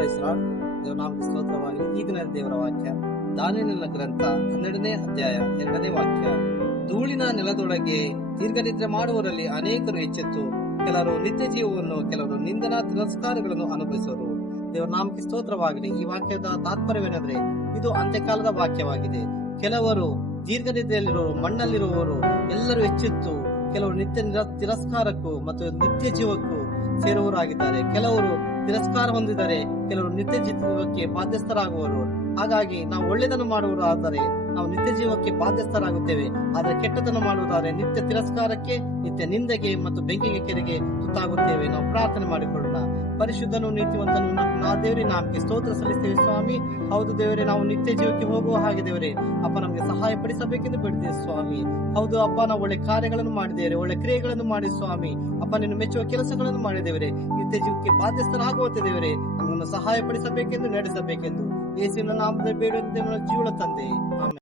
ದೇವನಾಮಕ್ಕೆ ಸ್ತೋತ್ರವಾಗಲಿ. ಈ ದಿನ ದೇವರ ವಾಕ್ಯ ದಾನಿಯೇಲನ ಗ್ರಂಥ 12ನೇ ಅಧ್ಯಾಯ 2ನೇ ವಾಕ್ಯ. ಧೂಳಿನ ನೆಲದೊಳಗೆ ದೀರ್ಘನಿದ್ರೆ ಮಾಡುವವರಲ್ಲಿ ಅನೇಕರು ಎಚ್ಚೆತ್ತು, ಕೆಲವರು ನಿತ್ಯ ಜೀವವನ್ನು, ಕೆಲವರು ನಿಂದನಾ ತಿರಸ್ಕಾರಗಳನ್ನು ಅನುಭವಿಸುವರು. ದೇವರ ನಾಮಕ್ಕೆ ಸ್ತೋತ್ರವಾಗಲಿ. ಈ ವಾಕ್ಯದ ತಾತ್ಪರ್ಯವೇನೆಂದ್ರೆ, ಇದು ಅಂತ್ಯಕಾಲದ ವಾಕ್ಯವಾಗಿದೆ. ಕೆಲವರು ದೀರ್ಘನಿದ್ರೆಯಲ್ಲಿರುವವರು, ಮಣ್ಣಲ್ಲಿರುವವರು ಎಲ್ಲರೂ ಎಚ್ಚೆತ್ತು, ಕೆಲವರು ನಿತ್ಯ ತಿರಸ್ಕಾರಕ್ಕೂ ಮತ್ತು ನಿತ್ಯ ಜೀವಕ್ಕೂ ಸೇರುವವರಾಗಿದ್ದಾರೆ. ಕೆಲವರು ತಿರಸ್ಕಾರ ಹೊಂದಿದ್ದಾರೆ, ಕೆಲವರು ನಿತ್ಯ ಜೀವಕ್ಕೆ ಬಾಧ್ಯಸ್ಥರಾಗುವರು. ಹಾಗಾಗಿ ನಾವು ಒಳ್ಳೆಯದನ್ನು ಮಾಡುವುದಾದರೆ ನಾವು ನಿತ್ಯ ಜೀವಕ್ಕೆ ಬಾಧ್ಯಸ್ಥರಾಗುತ್ತೇವೆ. ಆದರೆ ಕೆಟ್ಟದನ್ನು ಮಾಡುವುದಾದರೆ ನಿತ್ಯ ತಿರಸ್ಕಾರಕ್ಕೆ, ನಿತ್ಯ ನಿಂದೆಗೆ ಮತ್ತು ಬೆಂಕಿಗೆ ಕೆರೆಗೆ ತುತ್ತಾಗುತ್ತೇವೆ. ನಾವು ಪ್ರಾರ್ಥನೆ ಮಾಡಿಕೊಳ್ಳೋಣ. ಪರಿಶುದ್ಧನು ನೀತಿವಂತನು ನಾ ದೇವರೇ, ನಾಮಕ್ಕೆ ಸ್ತೋತ್ರ ಸಲ್ಲಿಸ್ತೇವೆ ಸ್ವಾಮಿ. ಹೌದು ದೇವರೇ, ನಾವು ನಿತ್ಯ ಜೀವಕ್ಕೆ ಹೋಗುವ ಹಾಗೆ ದೇವರೇ ಅಪ್ಪ ನಮಗೆ ಸಹಾಯ ಪಡಿಸಬೇಕೆಂದು ಬಿಡ್ತೇವೆ ಸ್ವಾಮಿ. ಹೌದು ಅಪ್ಪ, ನಾವು ಒಳ್ಳೆ ಕಾರ್ಯಗಳನ್ನು ಮಾಡಿದ್ದೇವೆ, ಒಳ್ಳೆ ಕ್ರಿಯೆಗಳನ್ನು ಮಾಡಿ ಸ್ವಾಮಿ ಅಪ್ಪ ನಿನ್ನ ಮೆಚ್ಚುವ ಕೆಲಸಗಳನ್ನು ಮಾಡಿದ್ದೇವೆ. ನಿತ್ಯ ಜೀವಕ್ಕೆ ಬಾಧ್ಯಸ್ಥರಾಗುವಂತೆ ದೇವರೇ ನಮ್ಮನ್ನು ಸಹಾಯ ಪಡಿಸಬೇಕೆಂದು ನಡೆಸಬೇಕೆಂದು ಯೇಸುವಿನ ನಾಮದಲ್ಲಿ ಬೇಡುವಂತೆ ಜೀವನ ತಂದೆ. ಆಮೆನ್.